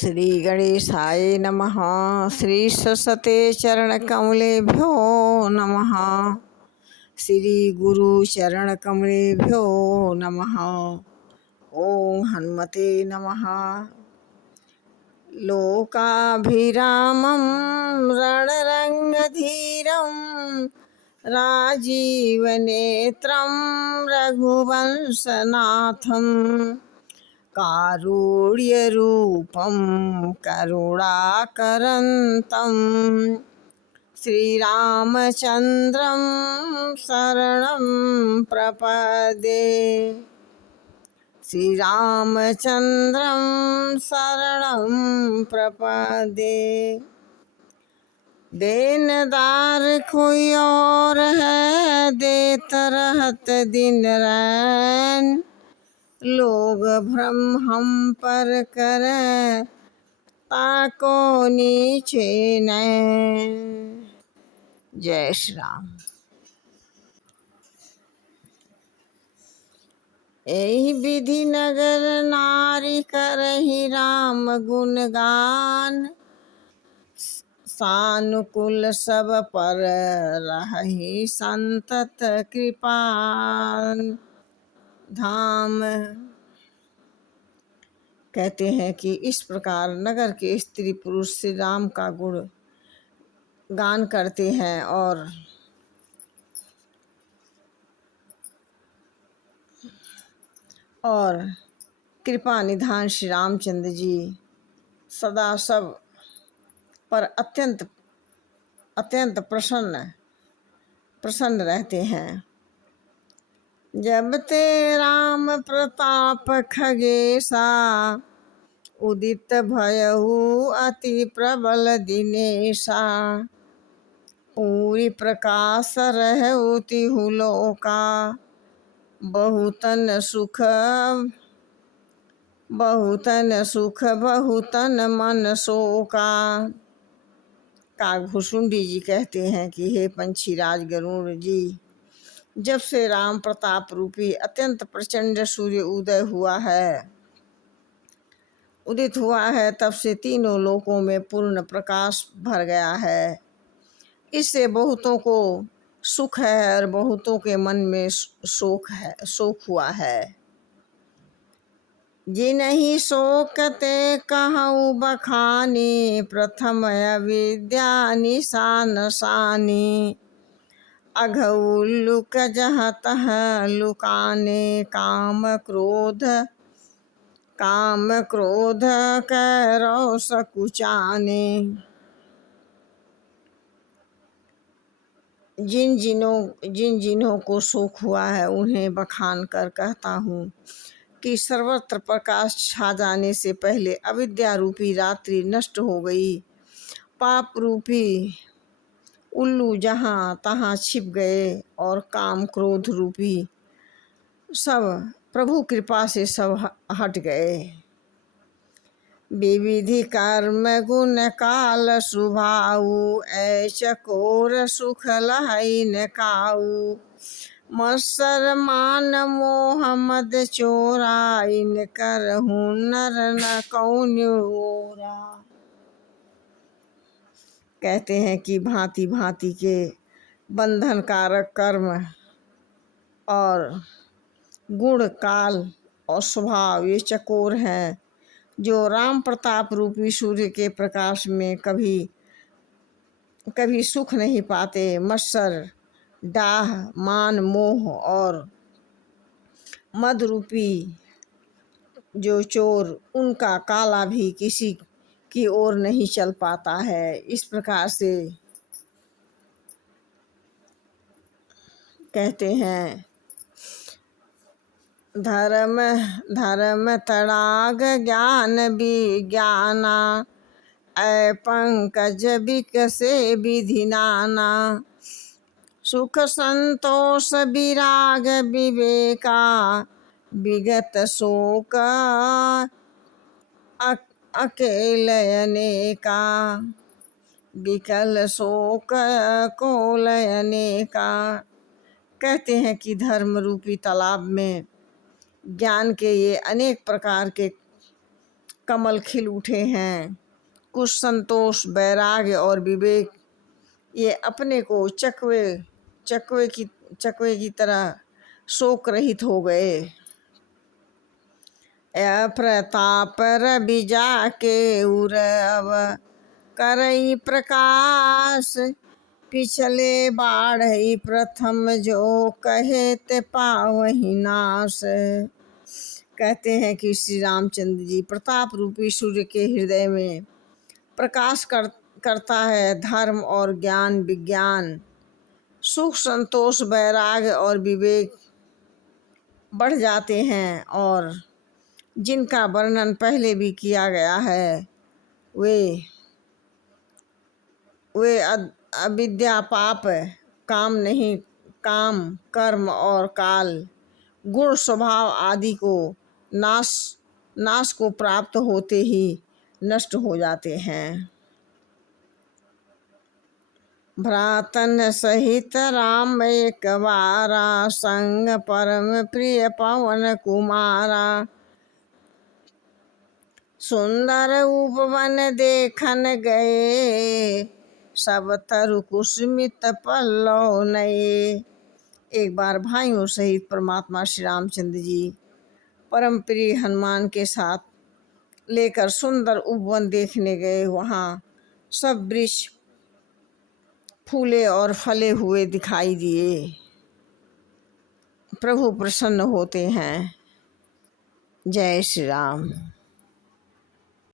श्री गणेशाय नमः। श्री सरस्वते चरण कमलेभ्यो नमः। श्री गुरु चरण कमलेभ्यो नमः। ओम हनुमते नमः। लोकाभिरामं रणरंगधीरं राजीवनेत्रं रघुवंशनाथं कारुण्यरूपं करुणाकरन्तं श्रीरामचन्द्रं शरणं प्रपद्ये। श्रीरामचन्द्रं शरणं प्रपद्ये। देनदार कोई और है, देत रहत दिन रैन। लोग भ्रम हम पर करे, ताको नीचे नैन। जय श्री राम। एहि विधि नगर नारी करहि राम गुणगान। सानुकूल सब पर रहहि संतत कृपा धाम। कहते हैं कि इस प्रकार नगर के स्त्री पुरुष श्री राम का गुण गान करते हैं और कृपा निधान श्री रामचंद्र जी सदा सब पर अत्यंत प्रसन्न रहते हैं। जब ते राम प्रताप खगेशा, उदित भयहु अति प्रबल दिनेशा। पूरी प्रकाश रहु तिहु लोका, बहुतन सुख बहुतन मन शोका। कागभूषुंडी जी कहते हैं कि हे पंछी राज गरुड़ जी, जब से राम प्रताप रूपी अत्यंत प्रचंड सूर्य उदित हुआ है तब से तीनों लोकों में पूर्ण प्रकाश भर गया है। इससे बहुतों को सुख है और बहुतों के मन में शोक हुआ है। जिनहि शोकते कहु बखानी, प्रथम अविद्या निशान सानी। अघऊ लुक जहाँ तहाँ लुकाने, काम क्रोध कैरो सकुचाने। जिन जिन्हों को शोक हुआ है उन्हें बखान कर कहता हूँ कि सर्वत्र प्रकाश छा जाने से पहले अविद्या रूपी रात्रि नष्ट हो गई। पाप रूपी उल्लू जहाँ तहाँ छिप गए और काम क्रोध रूपी सब प्रभु कृपा से सब हट गए। विविधि कर्म गुण काल सुभाऊ, चकोर सुख लहै न काऊ। मत्सर मान मोह मद चोरा, इन करहु नर न कौन्यु ओरा। कहते हैं कि भांति भांति के बंधन कारक कर्म और गुण काल और स्वभाव ये चकोर हैं, जो राम प्रताप रूपी सूर्य के प्रकाश में कभी सुख नहीं पाते। मत्सर डाह मान मोह और मद रूपी जो चोर, उनका काला भी किसी की ओर नहीं चल पाता है। इस प्रकार से कहते हैं धर्म तड़ाग ज्ञान विज्ञाना, ऐ पंकज बिकसे विधि नाना। सुख संतोष विराग विवेका, विगत शोक अकेलयनेका। विकल शोक को लयनेका। कहते हैं कि धर्म रूपी तालाब में ज्ञान के ये अनेक प्रकार के कमल खिल उठे हैं। कुछ संतोष, वैराग्य और विवेक ये अपने को चकवे की तरह शोक रहित हो गए। प्रताप रवि जाके उर अब करई प्रकाश, पिछले बाढ़ई प्रथम जो कहे ते पावहि नाश। कहते हैं कि श्री रामचंद्र जी प्रताप रूपी सूर्य के हृदय में प्रकाश करता है धर्म और ज्ञान विज्ञान, सुख संतोष वैराग्य और विवेक बढ़ जाते हैं, और जिनका वर्णन पहले भी किया गया है वे अविद्या पाप काम नहीं, काम कर्म और काल गुण स्वभाव आदि को नाश को प्राप्त होते ही नष्ट हो जाते हैं। भ्रातन सहित राम एक बारा, संग परम प्रिय पवन कुमारा। सुंदर उपवन देखन गए, सब तरु कुसुमित पल्लव नए। एक बार भाइयों सहित परमात्मा श्री रामचंद्र जी परम प्रिय हनुमान के साथ लेकर सुंदर उपवन देखने गए। वहाँ सब वृक्ष फूले और फले हुए दिखाई दिए। प्रभु प्रसन्न होते हैं। जय श्री राम।